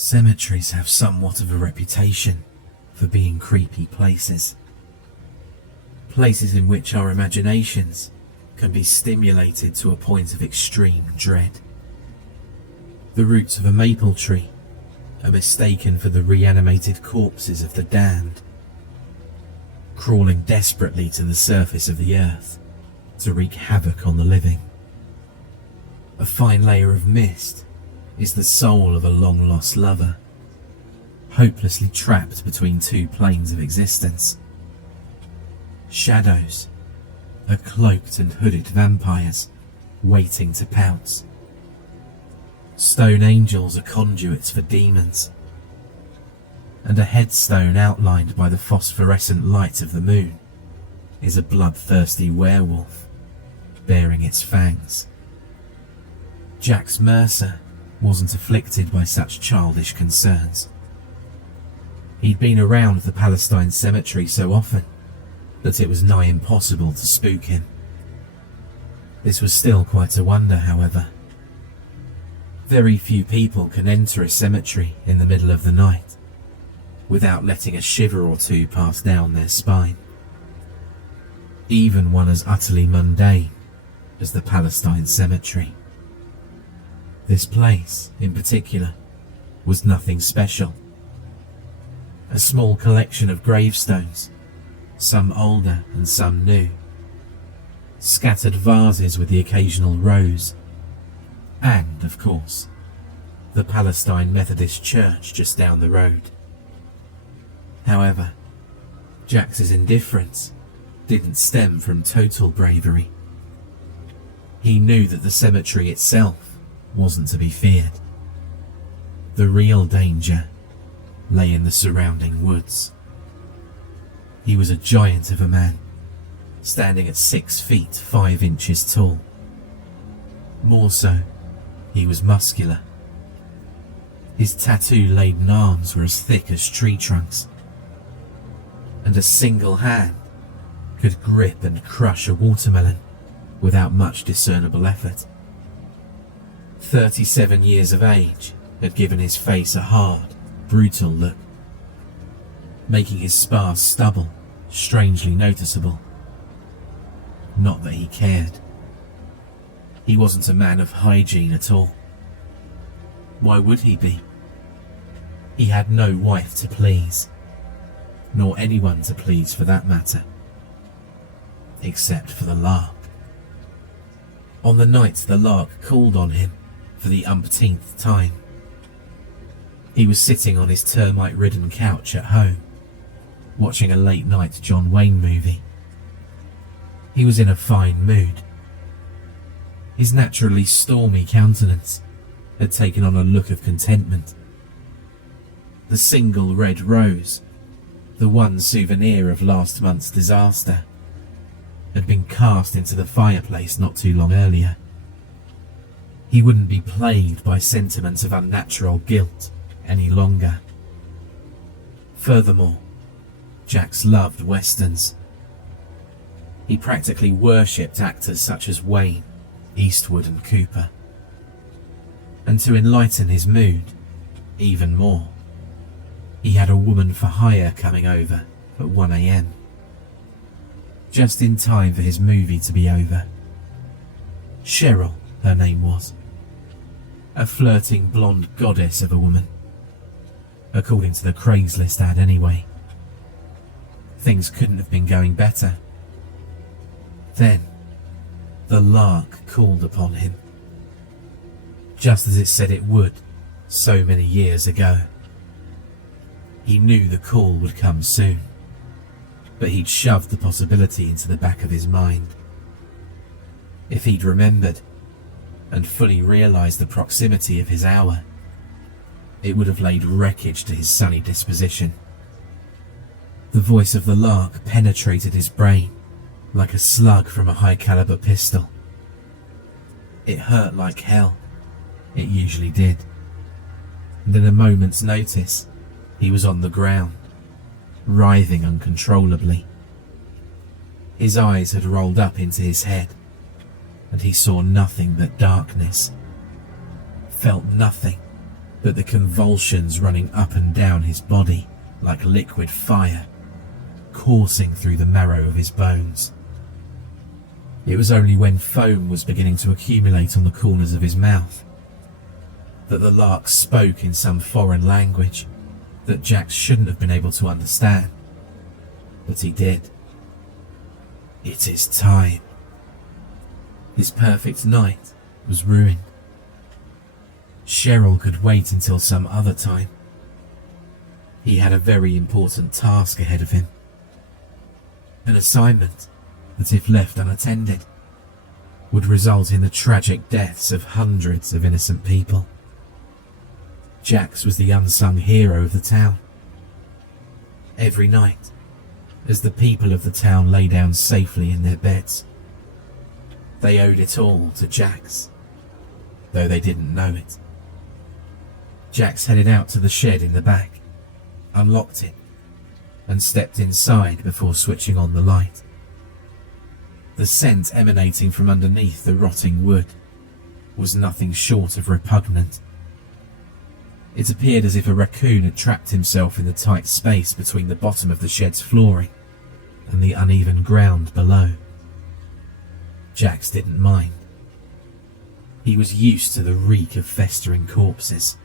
Cemeteries have somewhat of a reputation for being creepy places. Places in which our imaginations can be stimulated to a point of extreme dread. The roots of a maple tree are mistaken for the reanimated corpses of the damned, crawling desperately to the surface of the earth to wreak havoc on the living. A fine layer of mist is the soul of a long-lost lover, hopelessly trapped between two planes of existence. Shadows are cloaked and hooded vampires waiting to pounce. Stone angels are conduits for demons, and a headstone outlined by the phosphorescent light of the moon is a bloodthirsty werewolf bearing its fangs. Jax Mercer wasn't afflicted by such childish concerns. He'd been around the Palestine cemetery so often that it was nigh impossible to spook him. This was still quite a wonder, however. Very few people can enter a cemetery in the middle of the night without letting a shiver or two pass down their spine. Even one as utterly mundane as the Palestine cemetery. This place, in particular, was nothing special. A small collection of gravestones, some older and some new, scattered vases with the occasional rose, and, of course, the Palestine Methodist Church just down the road. However, Jax's indifference didn't stem from total bravery. He knew that the cemetery itself wasn't to be feared. The real danger lay in the surrounding woods. He was a giant of a man, standing at 6 feet 5 inches tall. More so, he was muscular. His tattoo-laden arms were as thick as tree trunks, and a single hand could grip and crush a watermelon without much discernible effort. 37 years of age had given his face a hard, brutal look, making his sparse stubble strangely noticeable. Not that he cared. He wasn't a man of hygiene at all. Why would he be? He had no wife to please, nor anyone to please for that matter, except for the lark. On the night the lark called on him for the umpteenth time, he was sitting on his termite-ridden couch at home, watching a late-night John Wayne movie. He was in a fine mood. His naturally stormy countenance had taken on a look of contentment. The single red rose, the one souvenir of last month's disaster, had been cast into the fireplace not too long earlier. He wouldn't be plagued by sentiments of unnatural guilt any longer. Furthermore, Jax loved westerns. He practically worshipped actors such as Wayne, Eastwood and Cooper. And to enlighten his mood even more, he had a woman for hire coming over at 1 a.m. just in time for his movie to be over. Cheryl, her name was. A flirting blonde goddess of a woman. According to the Craigslist ad anyway. Things couldn't have been going better. Then, the lark called upon him. Just as it said it would so many years ago. He knew the call would come soon, but he'd shoved the possibility into the back of his mind. If he'd remembered and fully realised the proximity of his hour, it would have laid wreckage to his sunny disposition. The voice of the lark penetrated his brain like a slug from a high-caliber pistol. It hurt like hell. It usually did. And in a moment's notice, he was on the ground, writhing uncontrollably. His eyes had rolled up into his head, and he saw nothing but darkness, felt nothing but the convulsions running up and down his body like liquid fire, coursing through the marrow of his bones. It was only when foam was beginning to accumulate on the corners of his mouth that the Lurks spoke in some foreign language that Jax shouldn't have been able to understand, but he did. It is time. His perfect night was ruined. Cheryl could wait until some other time. He had a very important task ahead of him. An assignment that, if left unattended, would result in the tragic deaths of hundreds of innocent people. Jax was the unsung hero of the town. Every night, as the people of the town lay down safely in their beds, they owed it all to Jax, though they didn't know it. Jax headed out to the shed in the back, unlocked it, and stepped inside before switching on the light. The scent emanating from underneath the rotting wood was nothing short of repugnant. It appeared as if a raccoon had trapped himself in the tight space between the bottom of the shed's flooring and the uneven ground below. Jax didn't mind. He was used to the reek of festering corpses.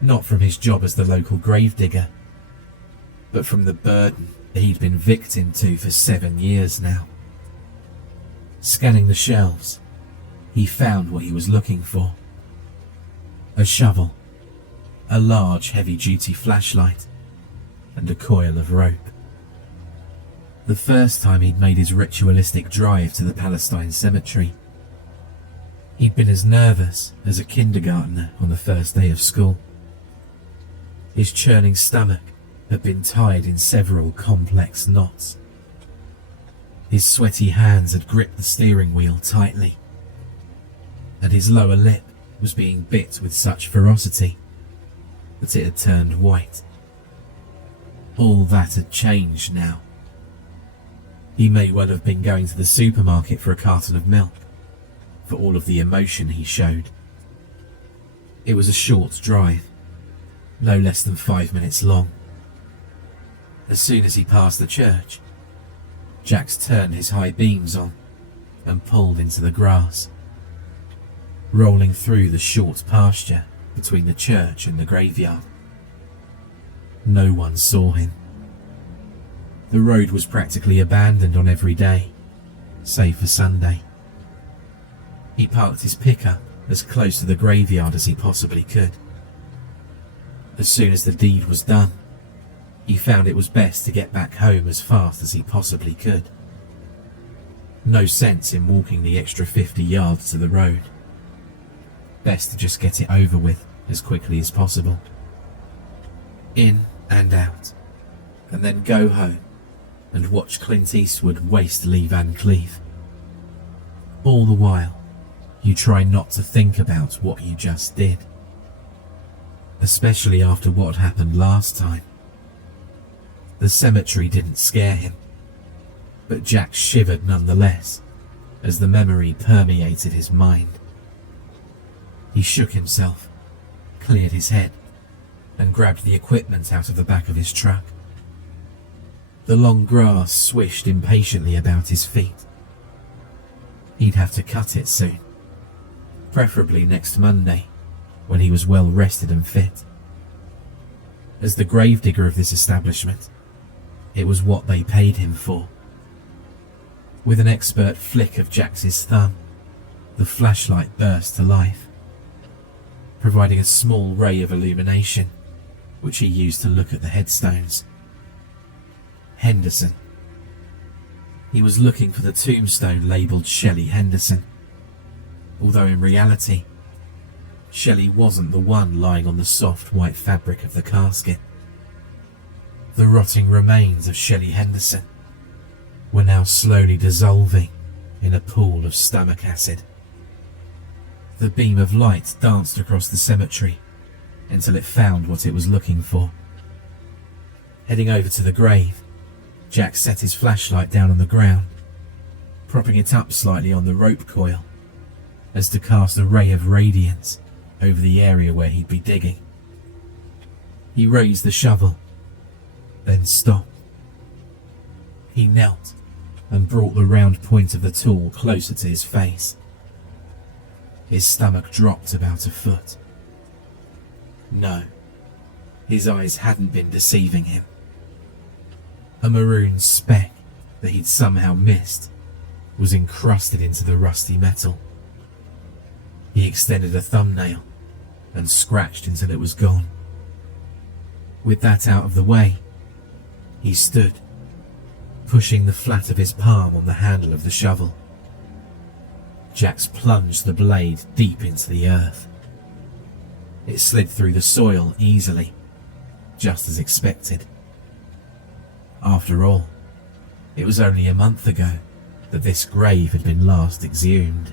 Not from his job as the local gravedigger, but from the burden he'd been victim to for 7 years now. Scanning the shelves, he found what he was looking for. A shovel, a large heavy-duty flashlight, and a coil of rope. The first time he'd made his ritualistic drive to the Palestine cemetery, he'd been as nervous as a kindergartner on the first day of school. His churning stomach had been tied in several complex knots. His sweaty hands had gripped the steering wheel tightly, and his lower lip was being bit with such ferocity that it had turned white. All that had changed now. He may well have been going to the supermarket for a carton of milk, for all of the emotion he showed. It was a short drive, no less than 5 minutes long. As soon as he passed the church, Jax turned his high beams on and pulled into the grass, rolling through the short pasture between the church and the graveyard. No one saw him. The road was practically abandoned on every day, save for Sunday. He parked his pickup as close to the graveyard as he possibly could. As soon as the deed was done, he found it was best to get back home as fast as he possibly could. No sense in walking the extra 50 yards to the road. Best to just get it over with as quickly as possible. In and out, and then go home and watch Clint Eastwood waste Lee Van Cleef. All the while, you try not to think about what you just did, especially after what happened last time. The cemetery didn't scare him, but Jax shivered nonetheless as the memory permeated his mind. He shook himself, cleared his head, and grabbed the equipment out of the back of his truck. The long grass swished impatiently about his feet. He'd have to cut it soon, preferably next Monday, when he was well rested and fit. As the gravedigger of this establishment, it was what they paid him for. With an expert flick of Jax's thumb, the flashlight burst to life, providing a small ray of illumination, which he used to look at the headstones. Henderson. He was looking for the tombstone labelled Shelley Henderson, although in reality, Shelley wasn't the one lying on the soft white fabric of the casket. The rotting remains of Shelley Henderson were now slowly dissolving in a pool of stomach acid. The beam of light danced across the cemetery until it found what it was looking for. Heading over to the grave, Jax set his flashlight down on the ground, propping it up slightly on the rope coil, as to cast a ray of radiance over the area where he'd be digging. He raised the shovel, then stopped. He knelt and brought the round point of the tool closer to his face. His stomach dropped about a foot. No, his eyes hadn't been deceiving him. A maroon speck that he'd somehow missed was encrusted into the rusty metal. He extended a thumbnail and scratched until it was gone. With that out of the way, he stood, pushing the flat of his palm on the handle of the shovel. Jax plunged the blade deep into the earth. It slid through the soil easily, just as expected. After all, it was only a month ago that this grave had been last exhumed.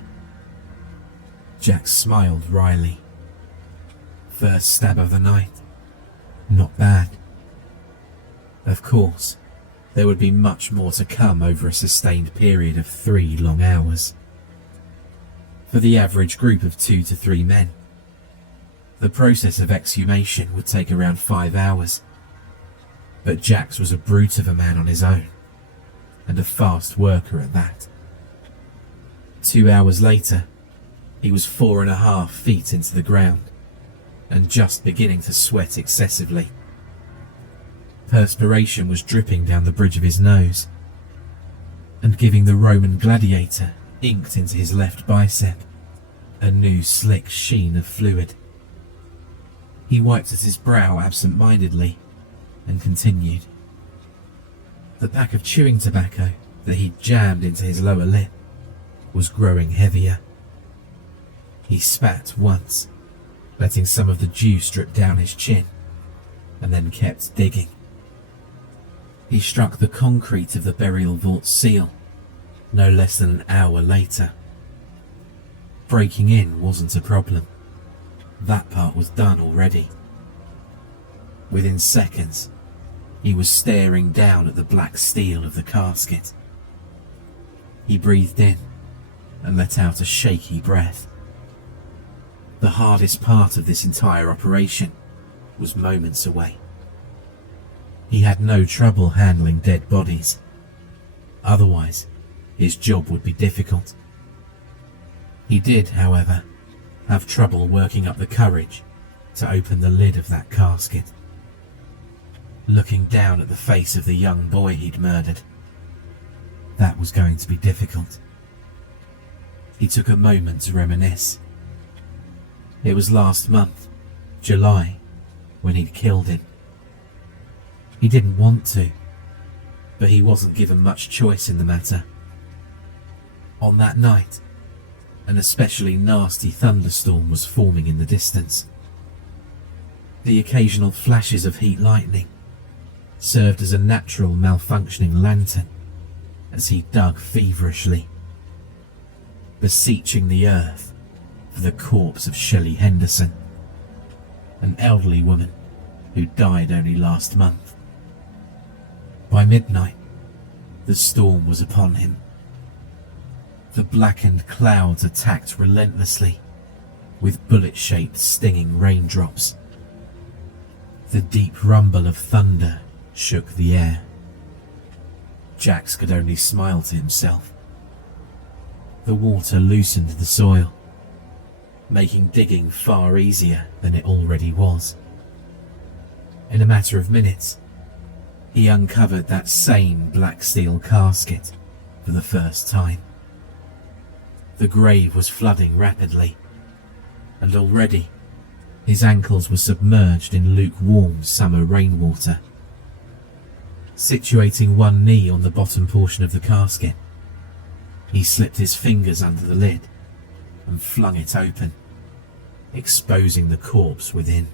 Jax smiled wryly. First stab of the night. Not bad. Of course, there would be much more to come over a sustained period of 3 long hours. For the average group of 2 to 3 men, the process of exhumation would take around 5 hours. But Jax was a brute of a man on his own, and a fast worker at that. 2 hours later, he was 4.5 feet into the ground, and just beginning to sweat excessively. Perspiration was dripping down the bridge of his nose, and giving the Roman gladiator inked into his left bicep a new slick sheen of fluid. He wiped at his brow absent-mindedly and continued. The pack of chewing tobacco that he'd jammed into his lower lip was growing heavier. He spat once, letting some of the juice drip down his chin, and then kept digging. He struck the concrete of the burial vault's seal no less than an hour later. Breaking in wasn't a problem. That part was done already. Within seconds, he was staring down at the black steel of the casket. He breathed in and let out a shaky breath. The hardest part of this entire operation was moments away. He had no trouble handling dead bodies. Otherwise, his job would be difficult. He did, however, have trouble working up the courage to open the lid of that casket. Looking down at the face of the young boy he'd murdered, that was going to be difficult. He took a moment to reminisce. It was last month, July, when he'd killed him. He didn't want to, but he wasn't given much choice in the matter. On that night, an especially nasty thunderstorm was forming in the distance. The occasional flashes of heat lightning served as a natural malfunctioning lantern as he dug feverishly, beseeching the earth for the corpse of Shelley Henderson, an elderly woman who died only last month. By midnight, the storm was upon him. The blackened clouds attacked relentlessly, with bullet-shaped stinging raindrops. The deep rumble of thunder shook the air. Jax could only smile to himself. The water loosened the soil, making digging far easier than it already was. In a matter of minutes, he uncovered that same black steel casket for the first time. The grave was flooding rapidly, and already his ankles were submerged in lukewarm summer rainwater. Situating one knee on the bottom portion of the casket, he slipped his fingers under the lid and flung it open, exposing the corpse within.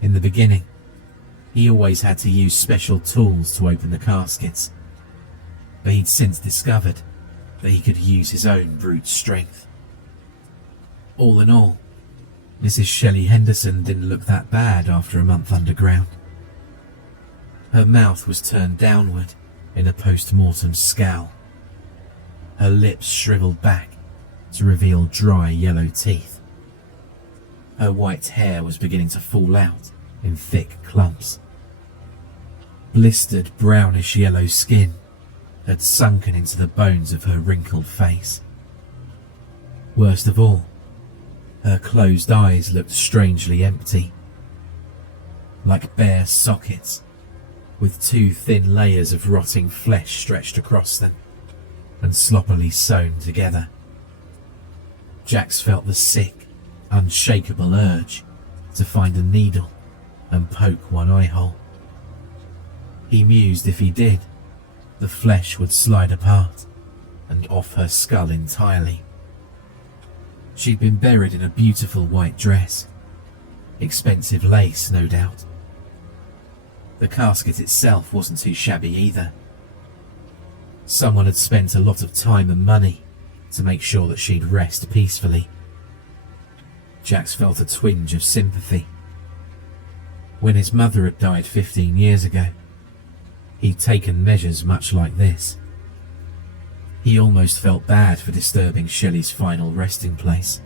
In the beginning, he always had to use special tools to open the caskets, but he'd since discovered that he could use his own brute strength. All in all, Mrs. Shelley Henderson didn't look that bad after a month underground. Her mouth was turned downward in a post-mortem scowl. Her lips shriveled back to reveal dry yellow teeth. Her white hair was beginning to fall out in thick clumps. Blistered brownish yellow skin had sunken into the bones of her wrinkled face. Worst of all, her closed eyes looked strangely empty, like bare sockets, with two thin layers of rotting flesh stretched across them and sloppily sewn together. Jax felt the sick, unshakable urge to find a needle and poke one eye hole. He mused if he did, the flesh would slide apart and off her skull entirely. She'd been buried in a beautiful white dress, expensive lace no doubt. The casket itself wasn't too shabby either. Someone had spent a lot of time and money to make sure that she'd rest peacefully. Jax felt a twinge of sympathy. When his mother had died 15 years ago, he'd taken measures much like this. He almost felt bad for disturbing Shelley's final resting place.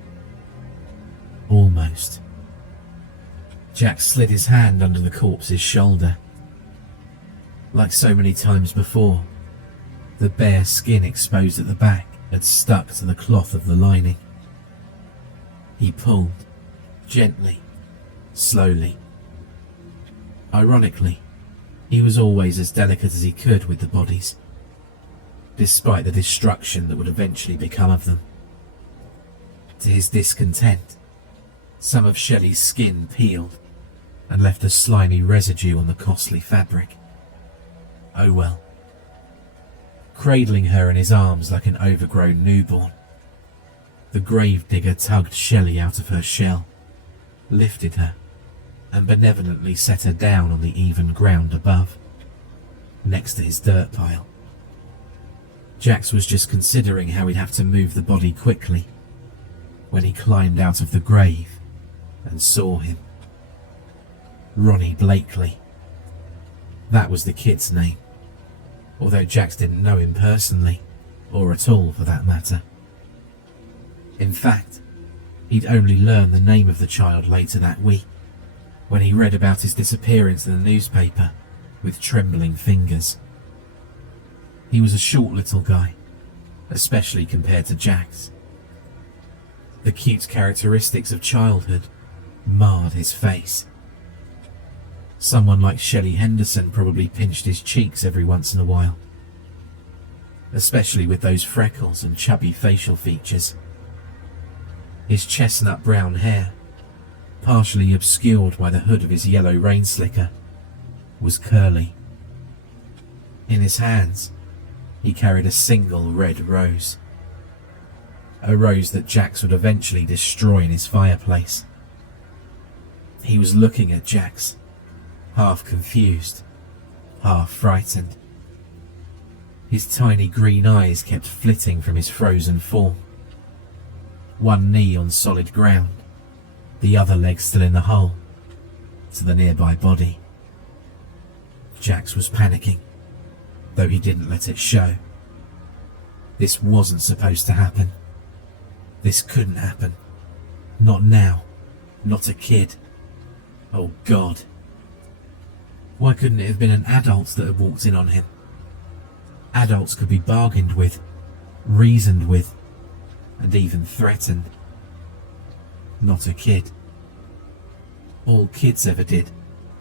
Almost. Jax slid his hand under the corpse's shoulder. Like so many times before, the bare skin exposed at the back had stuck to the cloth of the lining. He pulled, gently, slowly. Ironically, he was always as delicate as he could with the bodies, despite the destruction that would eventually become of them. To his discontent, some of Shelley's skin peeled and left a slimy residue on the costly fabric. Oh well. Cradling her in his arms like an overgrown newborn, the gravedigger tugged Shelley out of her shell, lifted her, and benevolently set her down on the even ground above, next to his dirt pile. Jax was just considering how he'd have to move the body quickly when he climbed out of the grave and saw him. Ronnie Blakely. That was the kid's name, although Jax didn't know him personally, or at all for that matter. In fact, he'd only learned the name of the child later that week, when he read about his disappearance in the newspaper with trembling fingers. He was a short little guy, especially compared to Jax. The cute characteristics of childhood marred his face. Someone like Shelley Henderson probably pinched his cheeks every once in a while, especially with those freckles and chubby facial features. His chestnut brown hair, partially obscured by the hood of his yellow rain slicker, was curly. In his hands, he carried a single red rose. A rose that Jax would eventually destroy in his fireplace. He was looking at Jax, half confused, half frightened. His tiny green eyes kept flitting from his frozen form. One knee on solid ground, the other leg still in the hole, to the nearby body. Jax was panicking, though he didn't let it show. This wasn't supposed to happen. This couldn't happen. Not now. Not a kid. Oh God. Why couldn't it have been an adult that had walked in on him? Adults could be bargained with, reasoned with, and even threatened. Not a kid. All kids ever did,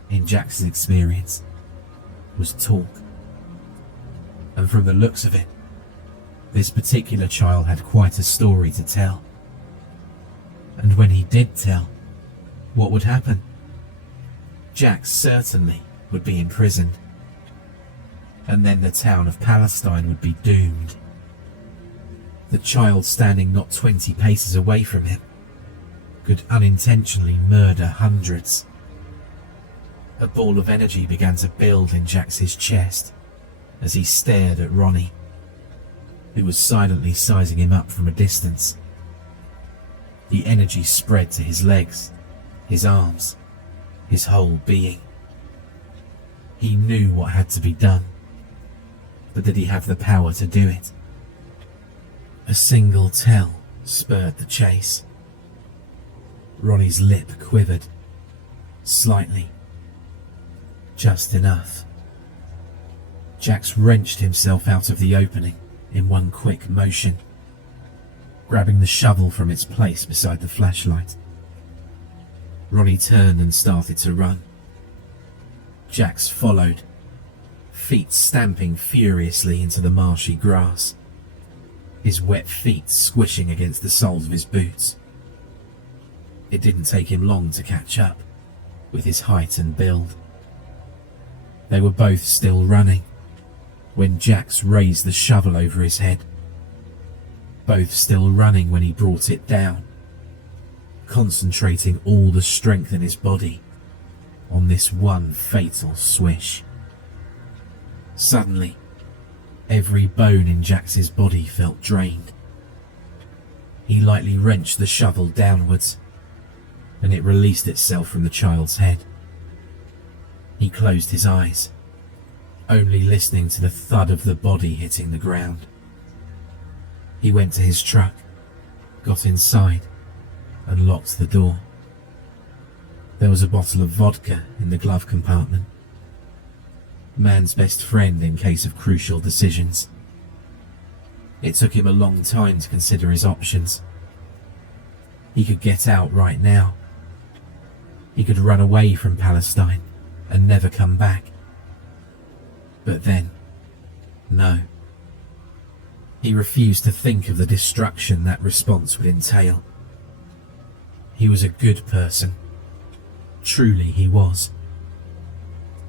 in Jax's experience, was talk. And from the looks of it, this particular child had quite a story to tell. And when he did tell, what would happen? Jax certainly would be imprisoned. And then the town of Palestine would be doomed. The child standing not 20 paces away from him could unintentionally murder hundreds. A ball of energy began to build in Jax's chest as he stared at Ronnie, who was silently sizing him up from a distance. The energy spread to his legs, his arms, his whole being. He knew what had to be done, but did he have the power to do it? A single tell spurred the chase. Ronnie's lip quivered, slightly, just enough. Jax wrenched himself out of the opening in one quick motion, grabbing the shovel from its place beside the flashlight. Ronnie turned and started to run. Jax followed, feet stamping furiously into the marshy grass, his wet feet squishing against the soles of his boots. It didn't take him long to catch up, with his height and build. They were both still running when Jax raised the shovel over his head. Both still running when he brought it down, concentrating all the strength in his body on this one fatal swish. Suddenly, every bone in Jax's body felt drained. He lightly wrenched the shovel downwards, and it released itself from the child's head. He closed his eyes, only listening to the thud of the body hitting the ground. He went to his truck, got inside, and locked the door. There was a bottle of vodka in the glove compartment. Man's best friend in case of crucial decisions. It took him a long time to consider his options. He could get out right now. He could run away from Palestine and never come back. But then, no. He refused to think of the destruction that response would entail. He was a good person. Truly he was.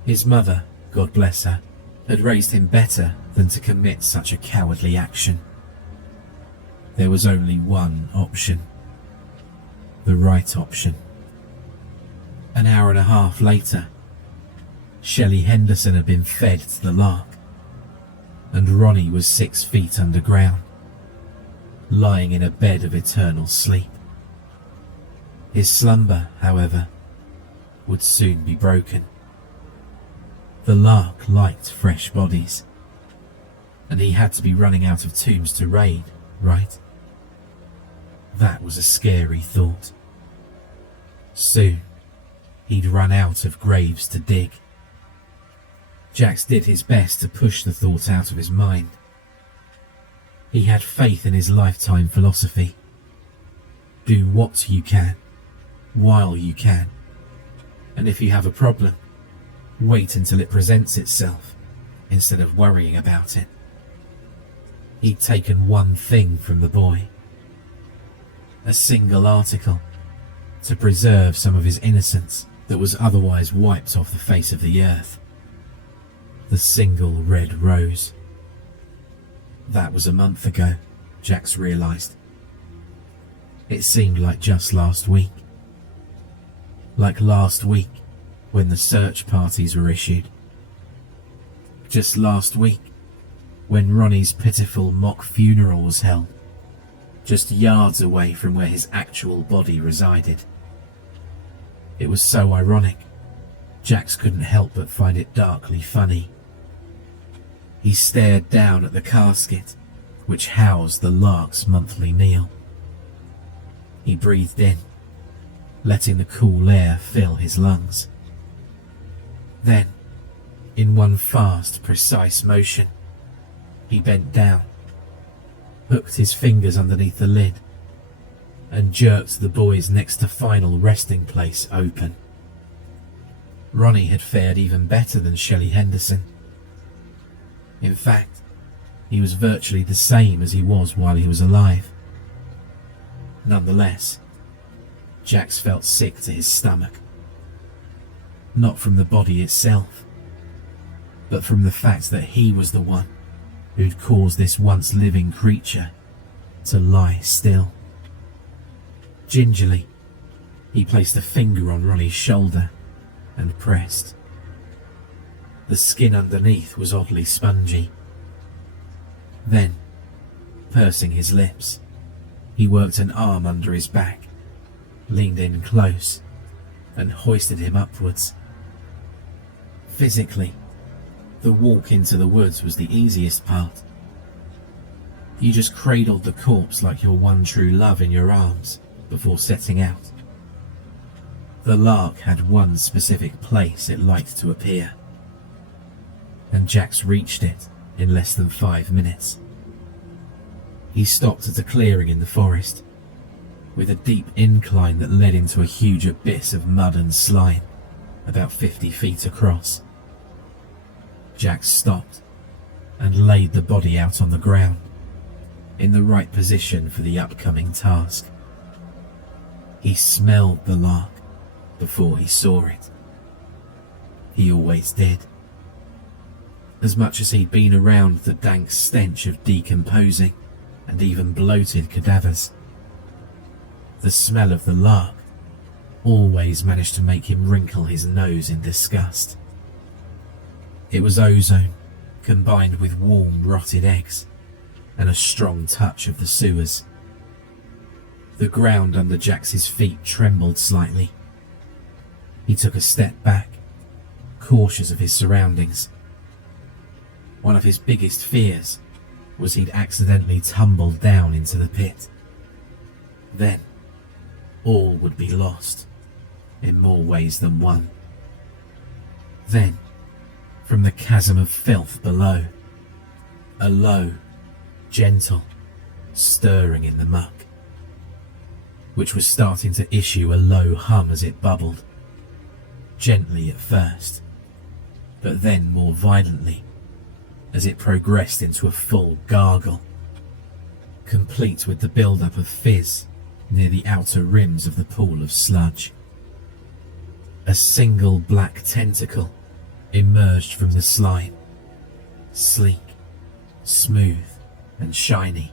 His mother, God bless her, had raised him better than to commit such a cowardly action. There was only one option. The right option. An hour and a half later, Shelley Henderson had been fed to the Lark, and Ronnie was 6 feet underground, lying in a bed of eternal sleep. His slumber, however, would soon be broken. The Lark liked fresh bodies, and he had to be running out of tombs to raid, right? That was a scary thought. Soon, he'd run out of graves to dig. Jax did his best to push the thought out of his mind. He had faith in his lifetime philosophy. Do what you can, while you can. And if you have a problem, wait until it presents itself, instead of worrying about it. He'd taken one thing from the boy. A single article, to preserve some of his innocence that was otherwise wiped off the face of the earth. The single red rose. That was a month ago, Jax realised. It seemed like just last week. Like last week, when the search parties were issued. Just last week, when Ronnie's pitiful mock funeral was held, just yards away from where his actual body resided. It was so ironic, Jax couldn't help but find it darkly funny. He stared down at the casket, which housed the Lark's monthly meal. He breathed in, letting the cool air fill his lungs. Then, in one fast, precise motion, he bent down, hooked his fingers underneath the lid, and jerked the boy's next to final resting place open. Ronnie had fared even better than Shelley Henderson. In fact, he was virtually the same as he was while he was alive. Nonetheless, Jax felt sick to his stomach. Not from the body itself, but from the fact that he was the one who'd caused this once living creature to lie still. Gingerly, he placed a finger on Ronnie's shoulder and pressed. The skin underneath was oddly spongy. Then, pursing his lips, he worked an arm under his back, leaned in close, and hoisted him upwards. Physically, the walk into the woods was the easiest part. You just cradled the corpse like your one true love in your arms before setting out, The Lark had one specific place it liked to appear, and Jax reached it in less than 5 minutes. He stopped at a clearing in the forest, with a deep incline that led into a huge abyss of mud and slime, about 50 feet across. Jax stopped and laid the body out on the ground, in the right position for the upcoming task. He smelled the Lark before he saw it. He always did. As much as he'd been around the dank stench of decomposing and even bloated cadavers, the smell of the Lark always managed to make him wrinkle his nose in disgust. It was ozone combined with warm rotted eggs and a strong touch of the sewers. The ground under Jax's feet trembled slightly. He took a step back, cautious of his surroundings. One of his biggest fears was he'd accidentally tumbled down into the pit. Then, all would be lost, in more ways than one. Then, from the chasm of filth below, a low, gentle stirring in the muck, which was starting to issue a low hum as it bubbled, gently at first, but then more violently as it progressed into a full gargle, complete with the build-up of fizz near the outer rims of the pool of sludge. A single black tentacle emerged from the slime, sleek, smooth and shiny.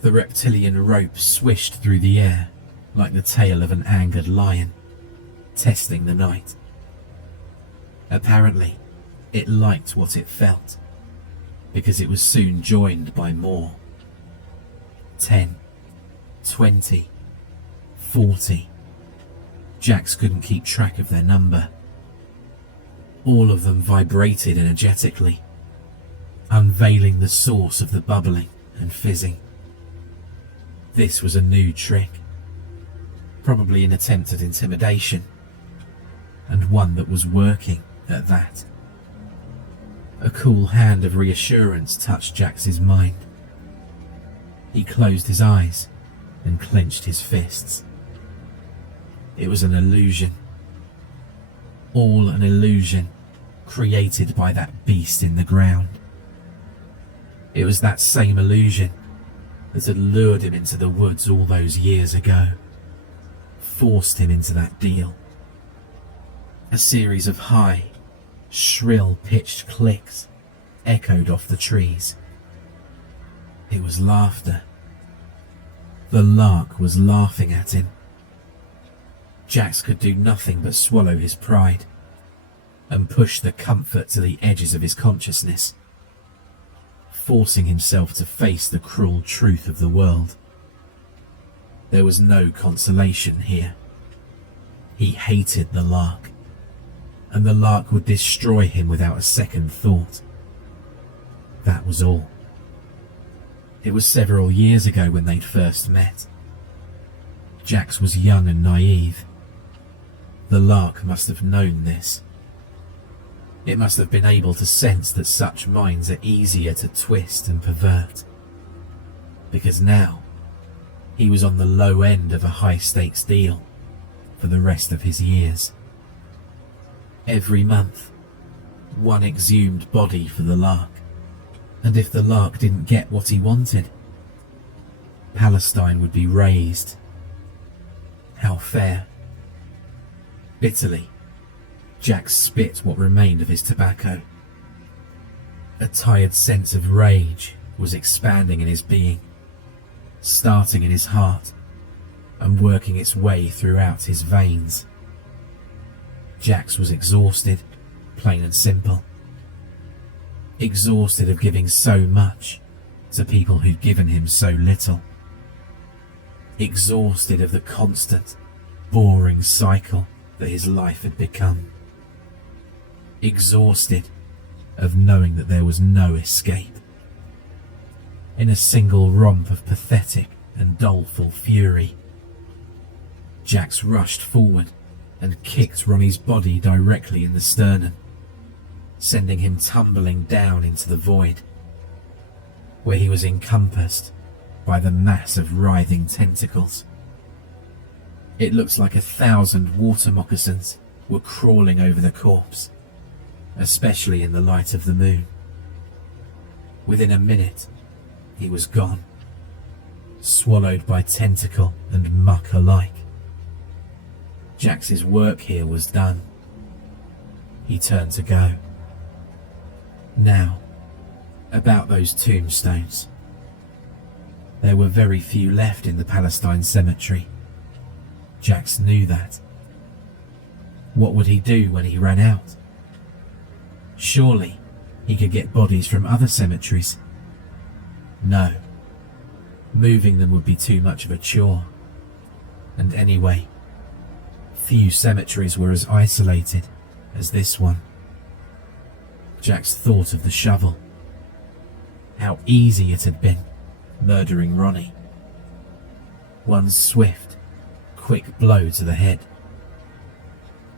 The reptilian rope swished through the air like the tail of an angered lion, testing the night. Apparently, it liked what it felt, because it was soon joined by more. 10, 20, 40. Jax couldn't keep track of their number. All of them vibrated energetically, unveiling the source of the bubbling and fizzing. This was a new trick, probably an attempt at intimidation, and one that was working at that. A cool hand of reassurance touched Jax's mind. He closed his eyes and clenched his fists. It was an illusion. All an illusion created by that beast in the ground. It was that same illusion that had lured him into the woods all those years ago, forced him into that deal. A series of high, shrill-pitched clicks echoed off the trees. It was laughter. The Lark was laughing at him. Jax could do nothing but swallow his pride and push the comfort to the edges of his consciousness, forcing himself to face the cruel truth of the world. There was no consolation here. He hated the Lark, and the Lark would destroy him without a second thought. That was all. It was several years ago when they'd first met. Jax was young and naive. The Lark must have known this. It must have been able to sense that such minds are easier to twist and pervert. Because now, he was on the low end of a high-stakes deal for the rest of his years. Every month, one exhumed body for the Lark. And if the Lark didn't get what he wanted, Palestine would be razed. How fair. Bitterly, Jax spit what remained of his tobacco. A tired sense of rage was expanding in his being, starting in his heart and working its way throughout his veins. Jax was exhausted, plain and simple. Exhausted of giving so much to people who'd given him so little. Exhausted of the constant, boring cycle that his life had become. Exhausted of knowing that there was no escape. In a single romp of pathetic and doleful fury, Jax rushed forward and kicked Ronnie's body directly in the sternum, sending him tumbling down into the void, where he was encompassed by the mass of writhing tentacles. It looked like 1,000 water moccasins were crawling over the corpse, especially in the light of the moon. Within a minute, he was gone, swallowed by tentacle and muck alike. Jax's work here was done. He turned to go. Now, about those tombstones. There were very few left in the Palestine cemetery. Jax knew that. What would he do when he ran out? Surely he could get bodies from other cemeteries. No. Moving them would be too much of a chore. And anyway, few cemeteries were as isolated as this one. Jax thought of the shovel. How easy it had been, murdering Ronnie. One swift, quick blow to the head.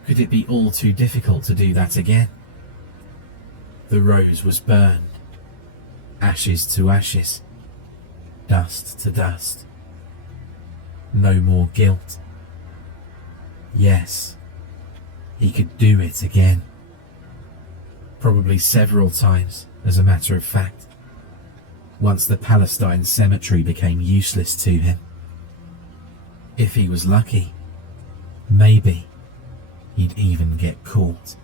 Could it be all too difficult to do that again? The rose was burned, ashes to ashes, dust to dust. No more guilt. Yes, he could do it again. Probably several times, as a matter of fact, once the Palestine cemetery became useless to him. If he was lucky, maybe he'd even get caught.